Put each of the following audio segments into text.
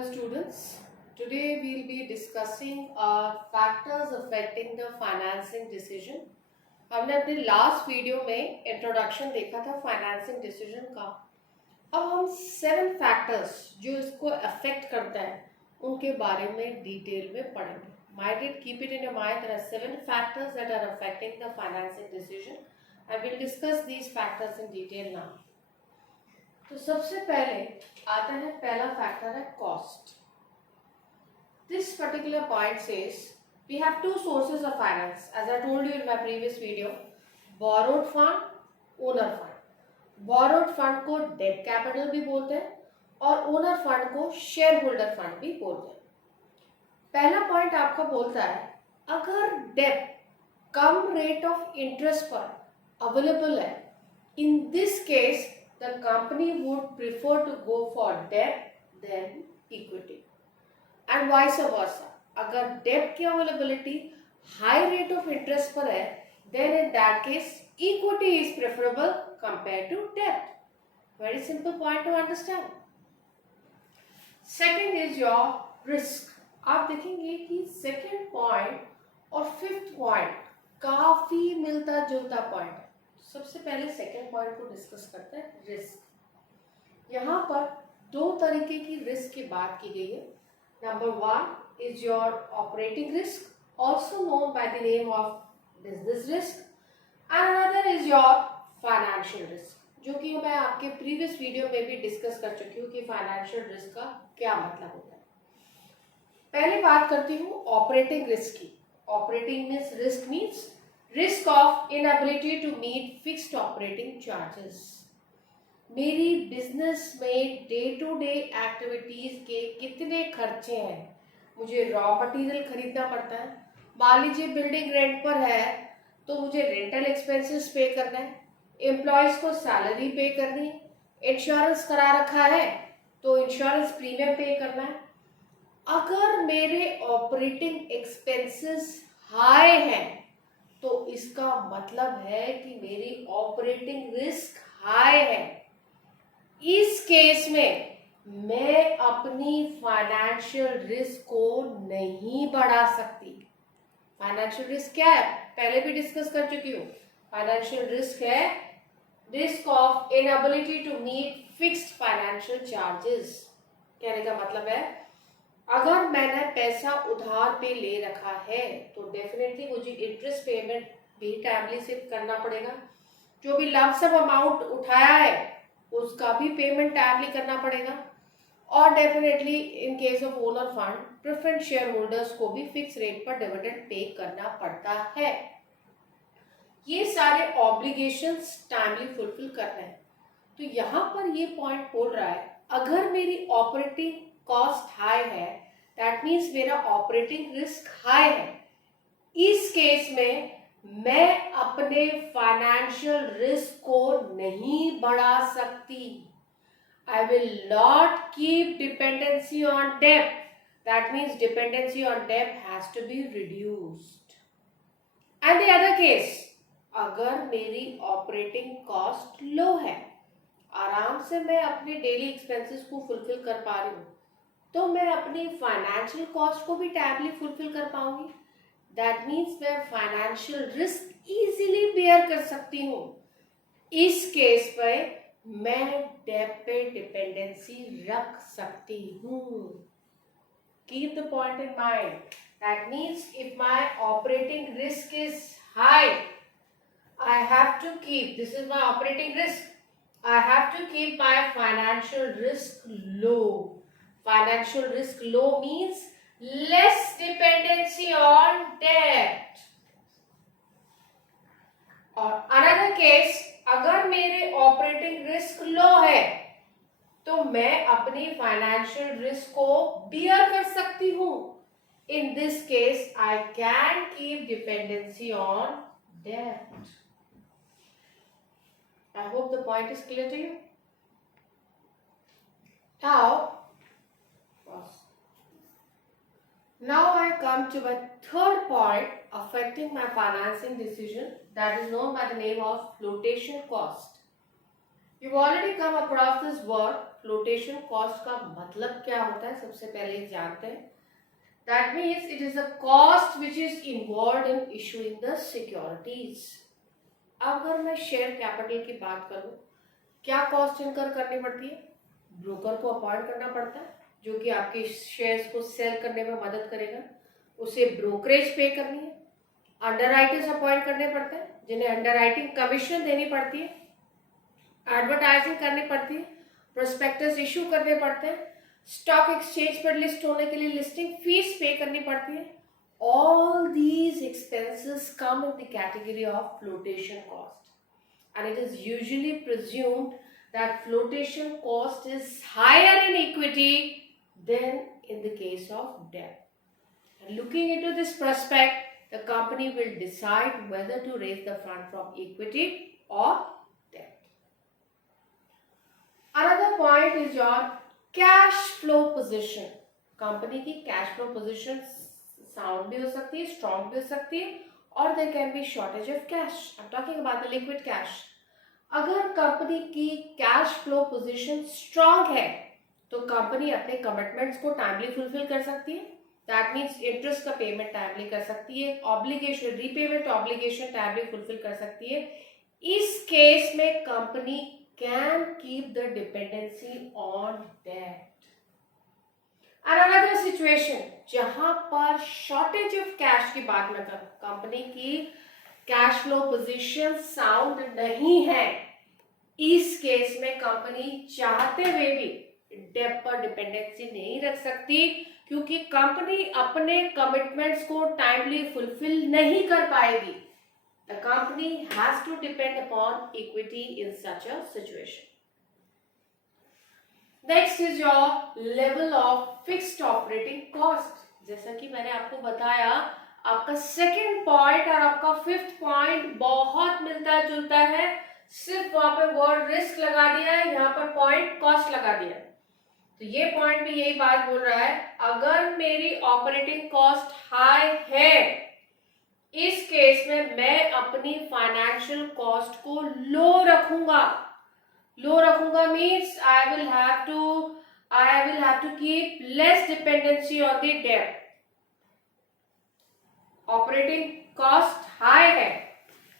Hello students, today we'll be discussing factors affecting the financing decision. हमने अपने last video में introduction देखा था फाइनेंसिंग डिसीजन का. अब हम 7 फैक्टर्स जो इसको अफेक्ट करता है उनके बारे में डिटेल में पढ़ेंगे. Might it keep it in your mind, there are 7 factors that are affecting the financing decision and we'll discuss these factors in detail now. तो सबसे पहले आता है पहला फैक्टर है cost. This particular point says we have two sources of finance as I told you in my previous video. Borrowed fund, owner fund. Borrowed fund को debt capital भी बोलते हैं और ओनर फंड को शेयर होल्डर फंड भी बोलते हैं. पहला पॉइंट आपका बोलता है अगर डेट कम रेट ऑफ इंटरेस्ट पर अवेलेबल है, in this case the company would prefer to go for debt than equity and vice versa. अगर debt की availability high rate of interest पर है, then in that case equity is preferable compared to debt. Very simple point to understand. Second is your risk. आप देखेंगे कि second point और fifth point काफी मिलता जुलता point है. सबसे पहले सेकेंड पॉइंट को डिस्कस करते हैं, रिस्क. यहाँ पर दो तरीके की रिस्क की बात की गई है. Number 1 is your operating risk, also known by the name of business risk, and another is your financial risk, जो कि मैं आपके प्रीवियस वीडियो में भी डिस्कस कर चुकी हूँ कि फाइनेंशियल रिस्क का क्या मतलब होता है. पहले बात करती हूँ ऑपरेटिंग रिस्क की. Operating risk means risk of inability to meet fixed operating charges. मेरी बिजनेस में डे टू डे एक्टिविटीज के कितने खर्चे हैं. मुझे रॉ मटेरियल खरीदना पड़ता है. मान लीजिए बिल्डिंग रेंट पर है तो मुझे रेंटल एक्सपेंसेस पे करना है, एम्प्लॉयज को सैलरी पे करनी है, इंश्योरेंस करा रखा है तो इंश्योरेंस प्रीमियम पे करना है. अगर मेरे ऑपरेटिंग एक्सपेंसेस हाई हैं तो इसका मतलब है कि मेरी ऑपरेटिंग रिस्क हाई है. इस केस में मैं अपनी फाइनेंशियल रिस्क को नहीं बढ़ा सकती. फाइनेंशियल रिस्क क्या है पहले भी डिस्कस कर चुकी हूँ. फाइनेंशियल रिस्क है risk of inability to meet fixed financial charges. कहने का मतलब है अगर मैंने पैसा उधार पे ले रखा है तो डेफिनेटली मुझे इंटरेस्ट पेमेंट भी टाइमली से करना पड़ेगा. जो भी लंप सम अमाउंट उठाया है उसका भी पेमेंट टाइमली करना पड़ेगा. और definitely in case of owner fund preference share holders को भी फिक्स रेट पर डिविडेंड पे करना पड़ता है. ये सारे ऑब्लिगेशंस टाइमली फुलफिल करना है. तो यहाँ पर ये पॉइंट बोल रहा है अगर मेरी ऑपरेटिंग कॉस्ट हाई है, दैट मीन्स मेरा ऑपरेटिंग रिस्क हाई है. इस केस में मैं अपने फाइनेंशियल रिस्क को नहीं बढ़ा सकती. I will not keep dependency on डेब्ट. दैट मीन्स डिपेंडेंसी ऑन डेब्ट has to be reduced. And the other case, अगर मेरी ऑपरेटिंग कॉस्ट लो है, आराम से मैं अपने डेली एक्सपेंसेस को फुलफिल कर पा रही हूँ, तो मैं अपनी फाइनेंशियल कॉस्ट को भी टाइमली फुलफिल कर पाऊंगी. दैट मीन्स मैं फाइनेंशियल रिस्क इजीली बेयर कर सकती हूँ. इस केस पे मैं डेट पे डिपेंडेंसी रख सकती हूँ. Keep the point in mind. That means if my operating risk is high, I have to keep, this is my operating risk, I have to keep my financial risk low. Financial risk low means less dependency on debt. और another case, अगर मेरे operating risk लो है तो मैं अपनी financial risk को beer कर सकती हूँ. In this case, I can keep dependency on debt. I hope the point is clear to you. Now I come to my third point affecting my financing decision, that is known by the name of flotation cost. You've already come across this word flotation cost का मतलब क्या होता है सबसे पहले जानते हैं। That means it is a cost which is involve in issuing the securities. अगर मैं शेयर कैपिटल की बात करूं, क्या कॉस्ट इनकर करनी पड़ती है? ब्रोकर को अपॉइंट करना पड़ता है जो कि आपके शेयर्स को सेल करने में मदद करेगा, उसे ब्रोकरेज पे करनी है, अंडरराइटर्स अपॉइंट करने पड़ते हैं जिन्हें अंडरराइटिंग कमीशन देनी पड़ती है, एडवर्टाइजिंग करनी पड़ती है, प्रोस्पेक्टस इशू करने पड़ते हैं, स्टॉक एक्सचेंज पर लिस्ट होने के लिए लिस्टिंग फीस पे करनी पड़ती है। All these expenses come in the category of flotation cost and it is usually presumed that flotation cost is higher in equity than in the case of debt. And looking into this prospect, the company will decide whether to raise the fund from equity or debt. Another point is your cash flow position. Company की cash flow position sound भी हो सकती है, strong भी हो सकती है, or there can be shortage of cash. I'm talking about the liquid cash. अगर कंपनी की कैश फ्लो पोजीशन स्ट्रांग है तो कंपनी अपने कमिटमेंट्स को टाइमली फुलफिल कर सकती है। दैट मीन्स इंटरेस्ट का पेमेंट टाइमली कर सकती है, obligation repayment obligation timely fulfil कर सकती है। इस केस में company can keep the dependency on debt. And another situation जहां पर शॉर्टेज ऑफ कैश की बात न करूं, कंपनी की कैश फ्लो पोजीशन साउंड नहीं है, इस केस में कंपनी चाहते हुए भी डेट पर डिपेंडेंसी नहीं रख सकती क्योंकि कंपनी अपने कमिटमेंट्स को टाइमली फुलफिल नहीं कर पाएगी। The company has to depend upon equity in such a situation. Next is your level of fixed operating cost. जैसा कि मैंने आपको बताया, आपका सेकेंड पॉइंट और आपका फिफ्थ पॉइंट बहुत मिलता जुलता है, सिर्फ वहां पे वर्ड रिस्क लगा दिया है, यहाँ पर पॉइंट कॉस्ट लगा दिया है। तो ये पॉइंट भी यही बात बोल रहा है, अगर मेरी ऑपरेटिंग कॉस्ट हाई है, इस केस में मैं अपनी फाइनेंशियल कॉस्ट को लो रखूंगा। लो रखूंगा means I will have to keep less dependency on the debt. Operating cost high है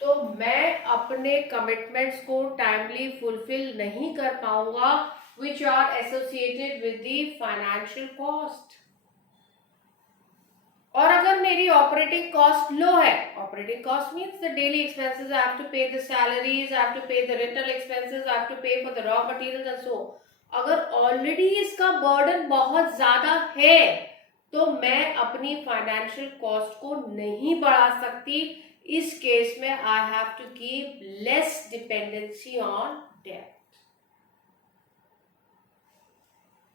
तो मैं अपने कमिटमेंट्स को टाइमली फुलफिल नहीं कर पाऊंगा which are associated with the financial cost। और अगर मेरी ऑपरेटिंग कॉस्ट लो है, operating cost means the daily expenses, I have to pay the salaries, I have to pay the rental expenses, I have to pay for the raw materials and so. अगर already इसका burden बहुत ज्यादा है तो मैं अपनी financial cost को नहीं बढ़ा सकती। इस केस में I have to keep less dependency on debt.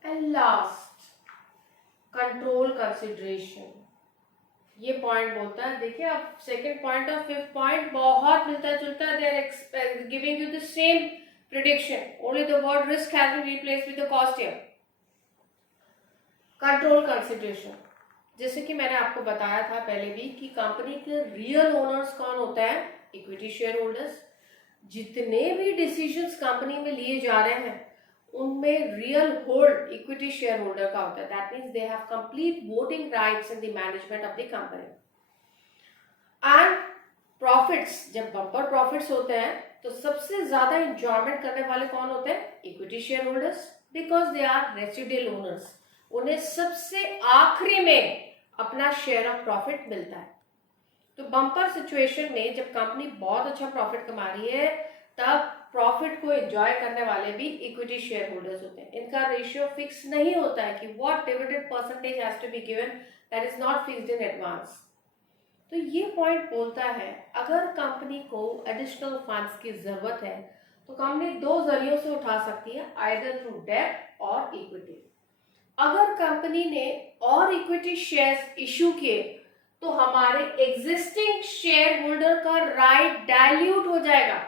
And last, control consideration. ये पॉइंट बोलता है, देखिए आप सेकेंड पॉइंट और फिफ्थ पॉइंट बहुत मिलता जुलता है, they are giving you the same prediction, only the word risk has been replaced with the cost here. Control consideration, जैसे कि मैंने आपको बताया था पहले भी कि कंपनी के रियल ओनर्स कौन होता है? Equity share holders. जितने भी डिसीजंस कंपनी में लिए जा रहे हैं उनमें real hold equity share holder का होता है। That means they have complete voting rights in the management of the company. And profits, जब बम्पर प्रॉफिट्स होते हैं तो सबसे ज्यादा एंजॉयमेंट करने वाले कौन होते हैं? Equity share holders, because they are residual owners. उन्हें सबसे आखिरी में अपना शेयर ऑफ प्रॉफिट मिलता है। तो बम्पर सिचुएशन में जब कंपनी बहुत अच्छा प्रॉफिट कमा रही है तब प्रॉफिट को एंजॉय करने वाले भी इक्विटी शेयर होल्डर्स होते हैं। इनका रेशियो फिक्स नहीं होता है कि what dividend percentage has to be given, that is not fixed in advance. तो ये पॉइंट बोलता है अगर कंपनी को एडिशनल फंड्स की जरूरत है तो कंपनी दो जरियों से उठा सकती है, आइदर थ्रू डेट और इक्विटी। अगर कंपनी ने और इक्विटी शेयर्स इशू किए तो हमारे एग्जिस्टिंग शेयर होल्डर का राइट डाइल्यूट हो जाएगा,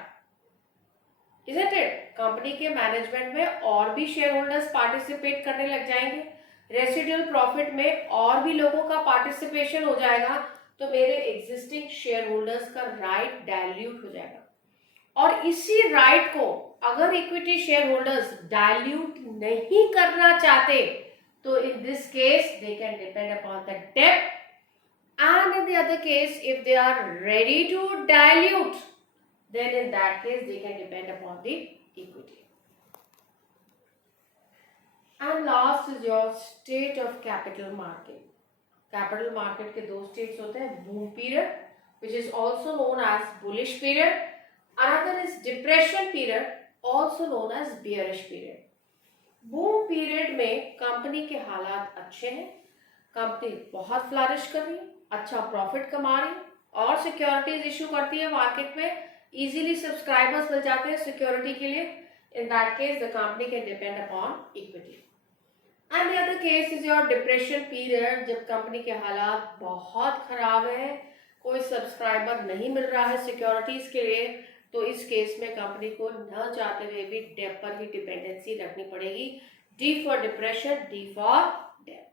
इजंट इट? कंपनी के मैनेजमेंट में और भी शेयर होल्डर्स पार्टिसिपेट करने लग जाएंगे, रेसिडुअल प्रॉफिट में और भी लोगों का पार्टिसिपेशन हो जाएगा, तो मेरे एग्जिस्टिंग शेयर होल्डर्स का राइट डाइल्यूट हो जाएगा। और इसी राइट को अगर इक्विटी शेयर होल्डर्स डायल्यूट नहीं करना चाहते तो in this case they can depend upon the debt, and in the other case if they are ready to dilute, then in that case they can depend upon the equity. And last is your state of capital market. Capital market के दो states होते हैं, boom period which is also known as bullish period, another is depression period also known as bearish period. boom period में company के हालात अच्छे हैं, company बहुत फ्लरिश कर रही है, अच्छा प्रॉफिट कमा रही है और सिक्योरिटीज इशू करती है मार्केट में, इजीली सब्सक्राइबर्स मिल जाते हैं सिक्योरिटी के लिए, in that case the company can depend upon equity. And the other case is your depression period, जब कंपनी के हालात बहुत खराब है, कोई सब्सक्राइबर नहीं मिल रहा है सिक्योरिटीज के लिए, तो इस केस में कंपनी को न चाहते हुए भी डेट पर ही डिपेंडेंसी रखनी पड़ेगी. D for depression, D for debt.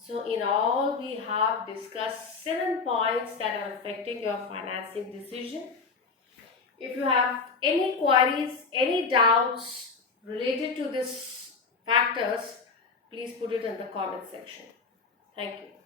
So in all we have discussed 7 points that are affecting your financing decision. If you have any queries, any doubts related to these factors, please put it in the comment section. Thank you.